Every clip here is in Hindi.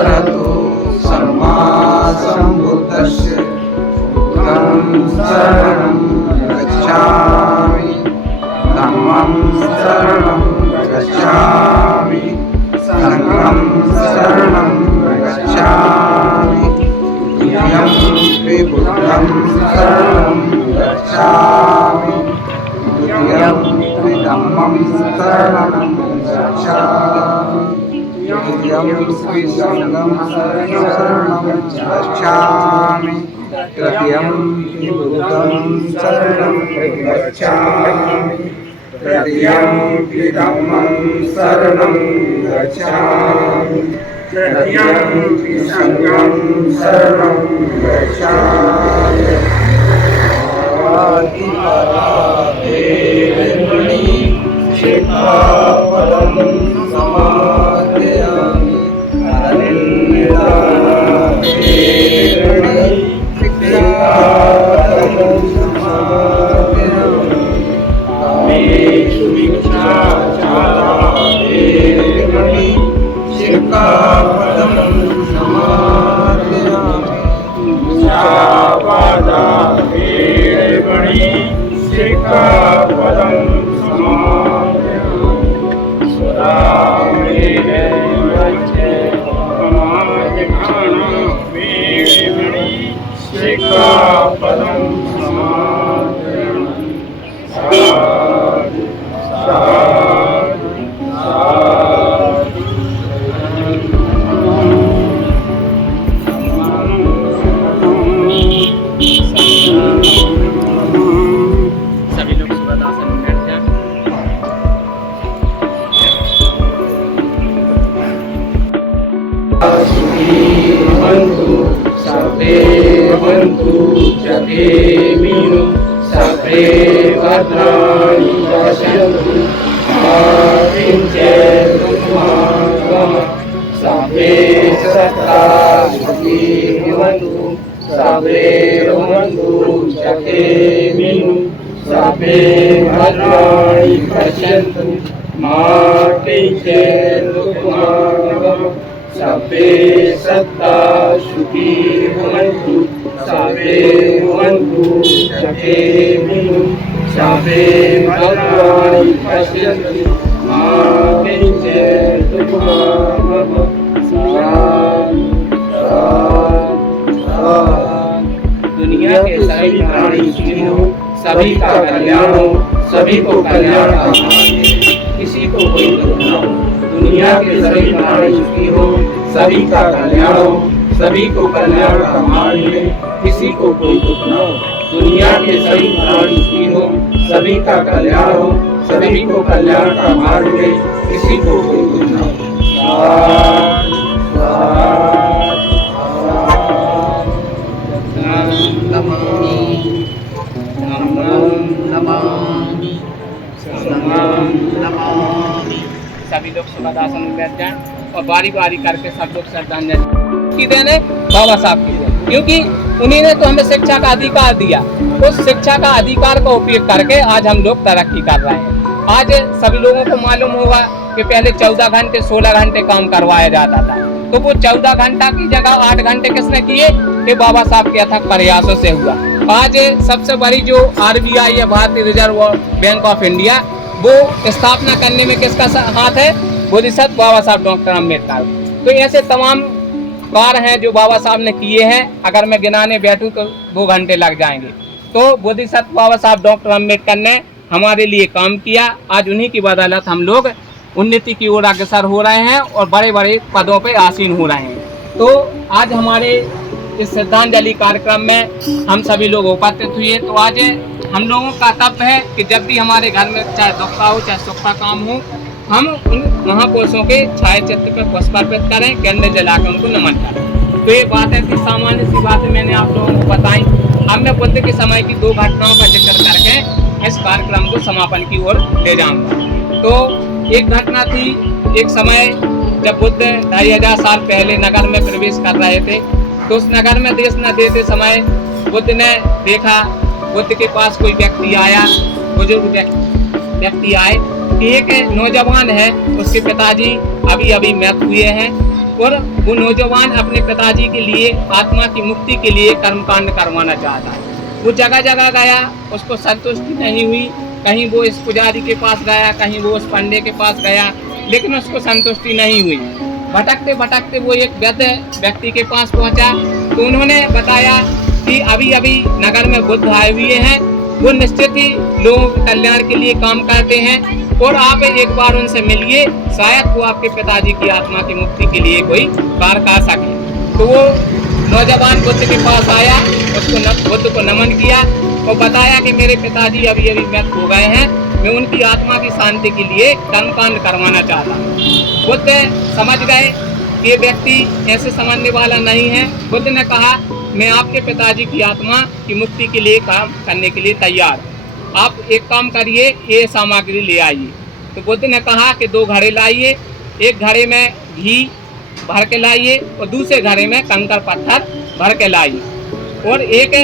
शरणतो सम्मा सम्बुद्धस्य बुद्धं शरणं गच्छामि धम्मं शरणं गच्छामि संघं शरणं गच्छामि द्वितीयं पि बुद्धं शरणं गच्छामि द्वितीयं पि धम्मं शरणं गच्छामि तृतीयं पि संघं शरणं गच्छामि तृतीयं पि बुद्धं शरणं गच्छामि तृतीयं पि धम्मं शरणं गच्छामि तृतीयं पि संघं शरणं गच्छामि आदिपराधेर्मणि शिक्षापदं समादयामि अनिन्दिताधेर्मणि शिक्षापदं समादयामि कामेषु मिथ्याचाराधेर्मणि शिक्षापदं समादयामि मुसावादाधेर्मणि शिक्षापदं समादयामि सुरामेरयमज्जपमायघानामेरमणि शिक्षापदं समादयामि साधु साधु साधु सभी लोग सुबह में बैठ जाएं। सर्वे भवन्तु जगेमिनु सर्वे भद्राणि पश्यन्तु मा किञ्चित् दुःखं सर्वे सत्ताः सुखी भवन्तु सर्वे भवन्तु जगेमिनु सर्वे भद्राणि पश्यन्तु मा किञ्चित् दुःखं सर्वे सत्ताः सुखी भवन्तु सर्वे भवन्तु जगेमिनु सर्वे भद्राणि पश्यन्तु मा किञ्चित् दुःखं दुनिया के सभी प्राणी सुखी हो, सभी का कल्याण हो, सभी को कल्याण किसी को कोई दुख न हो। दुनिया के सभी प्राणी सुखी हो, सभी का कल्याण हो, सभी को कल्याण का मार्ग मिले, किसी को कोई दुख न हो। दुनिया के सभी प्राणी सुखी हो, सभी का कल्याण हो, सभी को कल्याण का मार्ग मिले, किसी को कोई दुख न हो। सभी लोग सुबह में बैठ जाएं और बारी बारी करके सब लोग श्रद्धांजलि की देने बाबा साहब की दें, क्योंकि उन्हीं ने तो हमें शिक्षा का अधिकार दिया। उस शिक्षा का अधिकार का उपयोग करके आज हम लोग तरक्की कर रहे हैं। आज सभी लोगों को मालूम होगा कि पहले 14 घंटे 16 घंटे काम करवाया जाता था, तो वो 14 घंटा की जगह 8 घंटे किसने किए? कि बाबा साहब के अथक प्रयासों से हुआ। आज सबसे बड़ी जो RBI है, भारतीय रिजर्व बैंक ऑफ इंडिया, वो स्थापना करने में किसका हाथ है? बोधिसत्व बाबा साहब डॉक्टर अम्बेडकर। तो ऐसे तमाम कार्य हैं जो बाबा साहब ने किए हैं, अगर मैं गिनाने बैठूं तो 2 घंटे लग जाएंगे। तो बोधिसत्व बाबा साहब डॉक्टर अम्बेडकर ने हमारे लिए काम किया। आज उन्हीं की बदौलत हम लोग उन्नति की ओर अग्रसर हो रहे हैं और बड़े बड़े पदों पर आसीन हो रहे हैं। तो आज हमारे इस श्रद्धांजलि कार्यक्रम में हम सभी लोग उपस्थित हुए। तो आज हम लोगों का कर्तव्य है कि जब भी हमारे घर में चाहे दुख का हो चाहे सुख का काम हो, हम उन महापुरुषों के छाया चित्र पर पुष्प अर्पित करें, कैंडल जलाकर उनको नमन करें। तो ये बात है कि सामान्य सी बातें मैंने आप लोगों को बताई। अब मैं बुद्ध के समय की 2 घटनाओं का जिक्र करके इस कार्यक्रम को समापन की ओर ले जाऊंगा। तो एक घटना थी, एक समय जब बुद्ध 2500 साल पहले नगर में प्रवेश कर रहे थे, तो उस नगर में देश न देते समय बुद्ध ने देखा, बुद्ध के पास कोई व्यक्ति आया, बुजुर्ग व्यक्ति आए कि एक नौजवान है, उसके पिताजी अभी अभी मृत हुए हैं, और वो नौजवान अपने पिताजी के लिए आत्मा की मुक्ति के लिए कर्मकांड करवाना चाहता है। वो जगह जगह गया, उसको संतुष्टि नहीं हुई। कहीं वो इस पुजारी के पास गया, कहीं वो उस पंडे के पास गया, लेकिन उसको संतुष्टि नहीं हुई। भटकते भटकते वो एक वृद्ध व्यक्ति के पास पहुंचा, तो उन्होंने बताया कि अभी अभी नगर में बुद्ध आए हुए हैं, वो निश्चित ही लोगों के कल्याण के लिए काम करते हैं और आप एक बार उनसे मिलिए, शायद वो आपके पिताजी की आत्मा की मुक्ति के लिए कोई कार्य कर सके। तो वो नौजवान बुद्ध के पास आया, उसको बुद्ध को नमन किया और बताया कि मेरे पिताजी अभी अभी मृत हो गए हैं, मैं उनकी आत्मा की शांति के लिए कर्मकांड करवाना चाहता हूँ। बुद्ध समझ गए कि ये व्यक्ति ऐसे समझने वाला नहीं है। बुद्ध ने कहा, मैं आपके पिताजी की आत्मा की मुक्ति के लिए काम करने के लिए तैयार, आप एक काम करिए, ये सामग्री ले आइए। तो बुद्ध ने कहा कि 2 घड़े लाइए, एक घड़े में घी भर के लाइए और दूसरे घड़े में कंकड़ पत्थर भर के लाइए और एक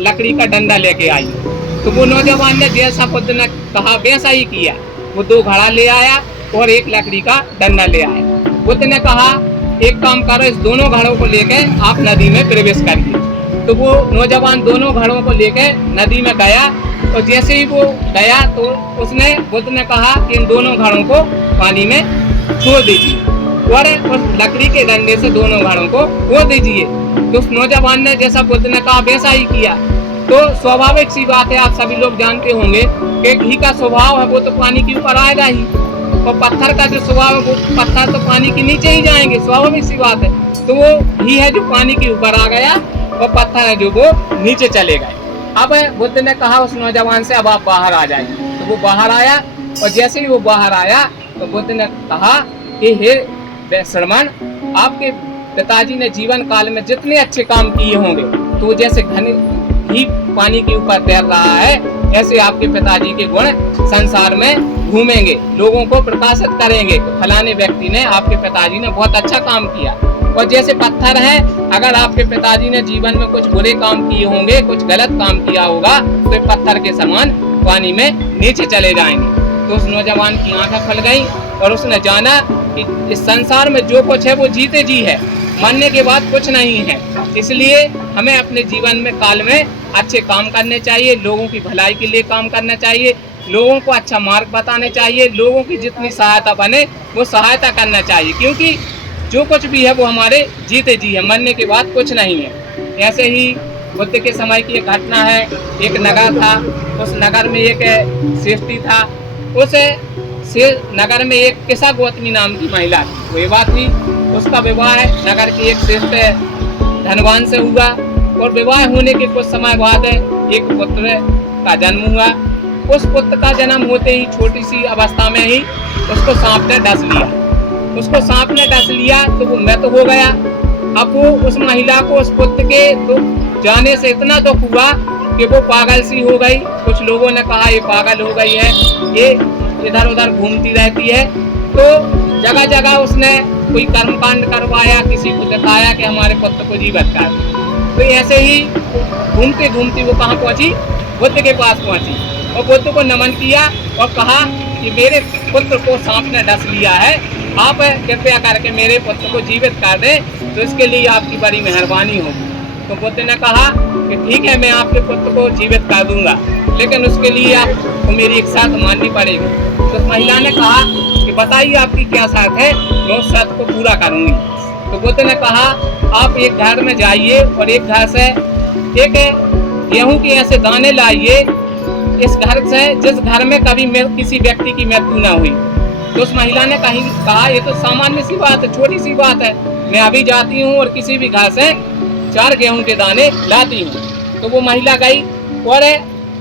लकड़ी का डंडा लेके आइए। तो वो नौजवान ने जैसा बुद्ध ने कहा वैसा ही किया, वो 2 घड़ा ले आया और एक लकड़ी का डंडा ले आया। बुद्ध ने कहा, एक काम करो, इस दोनों घड़ों को लेके आप नदी में प्रवेश करिए। तो वो नौजवान दोनों घड़ों को लेके नदी में गया और जैसे ही वो गया तो उसने बुद्ध ने कहा कि इन दोनों घड़ों को पानी में छोड़ दीजिए और उस लकड़ी के डंडे से दोनों घड़ों को खो दीजिए। तो उस नौजवान ने जैसा बुद्ध ने कहा वैसा ही किया। तो स्वाभाविक सी बात है, आप सभी लोग जानते होंगे कि घी का स्वभाव है वो तो पानी के ऊपर आएगा ही, और पत्थर का जो स्वभाव है वो पत्थर तो पानी के नीचे ही जाएंगे, स्वाभाविक सी बात है। तो वो घी है जो पानी के ऊपर आ गया और पत्थर है जो वो नीचे चले गए। अब बुद्ध ने कहा उस नौजवान से, अब आप बाहर आ जाइए। तो वो बाहर आया और जैसे ही वो बाहर आया तो बुद्ध ने कहा कि हे श्रमण, आपके पिताजी ने जीवन काल में जितने अच्छे काम किए होंगे, तो जैसे घी पानी के ऊपर तैर रहा है, ऐसे आपके पिताजी के गुण संसार में घूमेंगे, लोगों को प्रकाशित करेंगे। फलाने व्यक्ति ने, आपके पिताजी ने बहुत अच्छा काम किया। और जैसे पत्थर है, अगर आपके पिताजी ने जीवन में कुछ बुरे काम किए होंगे, कुछ गलत काम किया होगा, तो पत्थर के समान पानी में नीचे चले जाएंगे। तो उस नौजवान की आंखें खुल गई और उसने जाना कि इस संसार में जो कुछ है वो जीते जी है, मरने के बाद कुछ नहीं है। इसलिए हमें अपने जीवन में काल में अच्छे काम करने चाहिए, लोगों की भलाई के लिए काम करना चाहिए, लोगों को अच्छा मार्ग बताने चाहिए, लोगों की जितनी सहायता बने वो सहायता करना चाहिए, क्योंकि जो कुछ भी है वो हमारे जीते जी है, मरने के बाद कुछ नहीं है। ऐसे ही बुद्ध के समय की एक घटना है। एक नगर था, उस नगर में एक श्रेष्ठी था, उस नगर में एक किसा गौतमी नाम की महिला थी। विवाह थी, उसका विवाह नगर के एक श्रेष्ठ धनवान से हुआ और विवाह होने के कुछ समय बाद एक पुत्र का जन्म हुआ। उस पुत्र का जन्म होते ही छोटी सी अवस्था में ही उसको सांप ने डस लिया। उसको सांप ने डस लिया तो वो मृत हो गया। अब वो उस महिला को उस पुत्र के जाने से इतना दुख हुआ कि वो पागल सी हो गई। कुछ लोगों ने कहा ये पागल हो गई है, ये इधर उधर घूमती रहती है। तो जगह जगह उसने कोई कर्मकांड करवाया, किसी को दिखाया कि हमारे पुत्र को जीवित कर। तो ऐसे ही घूमते घूमती वो कहाँ पहुंची? बुद्ध के पास पहुंची और बुद्ध को नमन किया और कहा कि मेरे पुत्र को सांप ने डस लिया है, आप कृपया करके मेरे पुत्र को जीवित कर दें, तो इसके लिए आपकी बड़ी मेहरबानी होगी। तो बुद्ध ने कहा कि ठीक है, मैं आपके पुत्र को जीवित कर दूंगा, लेकिन उसके लिए आपको मेरी एक शर्त माननी पड़ेगी। तो उस महिला ने कहा कि बताइए आपकी क्या शर्त है, मैं उस शर्त को पूरा करूंगी। तो बुद्ध ने कहा आप एक घर में जाइए और एक घर से एक गेहूं के ऐसे दाने लाइए, इस घर से जिस घर में कभी किसी व्यक्ति की मृत्यु न हुई। तो उस महिला ने कहा ये तो सामान्य सी बात है, छोटी सी बात है, मैं अभी जाती हूँ और किसी भी घर से 4 गेहूं के दाने लाती हूँ। तो वो महिला गई और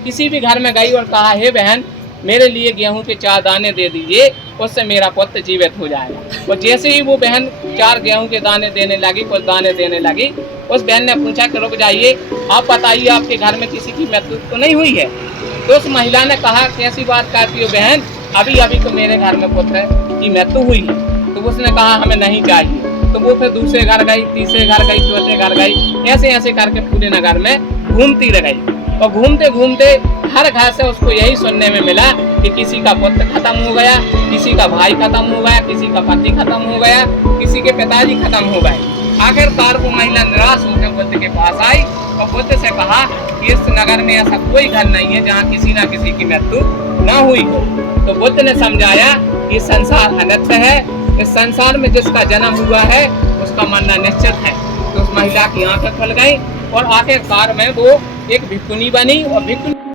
किसी भी घर में गई और कहा हे बहन, मेरे लिए गेहूं के 4 दाने दे दीजिए, उससे मेरा पुत्र जीवित हो जाएगा। और जैसे ही वो बहन 4 गेहूं के दाने देने लगी, कुछ दाने देने लगी, उस बहन ने पूछा कि रुक जाइए, आप बताइए आपके घर में किसी की मृत्यु तो नहीं हुई है? तो उस महिला ने कहा कैसी बात करती हो बहन, अभी अभी तो मेरे घर में पुत्र की मृत्यु हुई है। तो उसने कहा हमें नहीं चाहिए। तो वो फिर दूसरे घर गई, तीसरे घर गई, चौथे घर गई, ऐसे ऐसे करके पूरे नगर में घूमती रह गई। और घूमते घूमते हर घर से उसको यही सुनने में मिला कि किसी का पुत्र खत्म हो गया, किसी का भाई खत्म हो गया, किसी का पति खत्म हो गया, किसी के पिताजी खत्म हो गए। आखिरकार वो महिला निराश होकर बुद्ध के पास आई और बुद्ध से कहा कि इस नगर में ऐसा कोई घर नहीं है जहाँ किसी ना किसी की मृत्यु न हुई हो। तो बुद्ध ने समझाया कि संसार अनित्य है, इस संसार में जिसका जन्म हुआ है उसका मरना निश्चित है। तो उस महिला की आंखें खुल गई और आखिरकार में वो एक भिक्षुनी बनी और भिक्षुनी